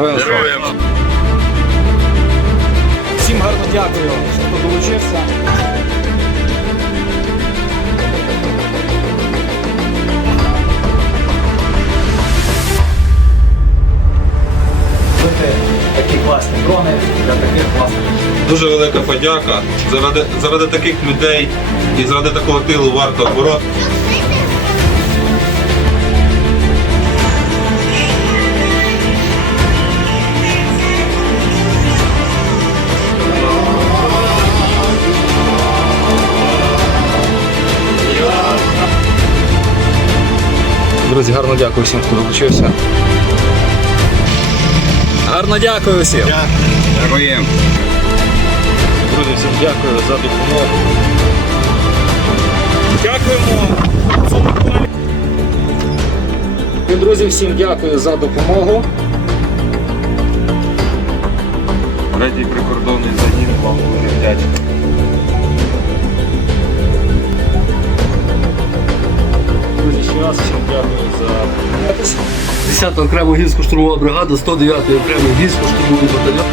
Героям слава! Всім гарно дякую, що хто долучився. Такі класні дрони для таких класних. Дуже велика подяка. Заради, заради таких людей і заради такого тилу варто оборот. Друзі, гарно дякую всім, хто долучився. Гарно дякую всім. Дякуємо. Друзі, всім дякую за допомогу. Дякуємо. І, Друзі, всім дякую за допомогу. Третій прикордонний загін вам дуже вдячний. Друзі, ще дякую за 10 окрему гірсько-штурмова бригада, 109 окрему гірсько-штурмовий батальйон.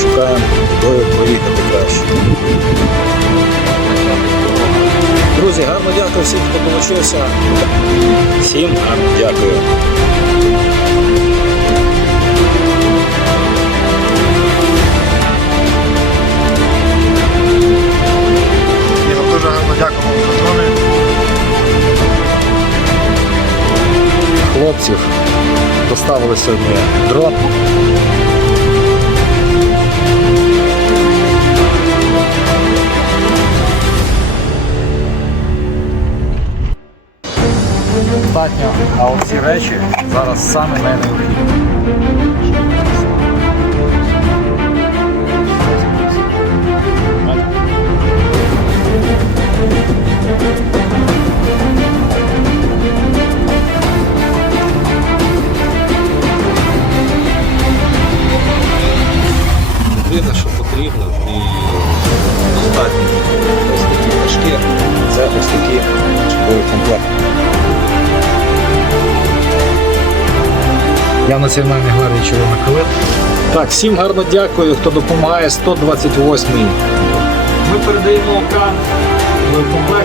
Шукаємо бою проїхати краще. Друзі, гарно дякую всім, хто долучився. Всім гарно дякую. Хлопців доставили сьогодні дрон. Достатньо, а оці речі зараз саме найнеобхідніші. І достатньо. Ось такі важкі. це ось такі боєкомплекти. Я Національний гвардії Червона Калина. Так, всім гарно дякую, хто допомагає 128-й. Ми передаємо ока. Огромна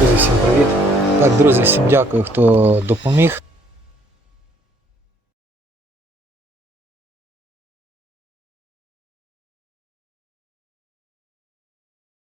Друзі, всім привіт. Так, друзі, всім дякую, хто допоміг.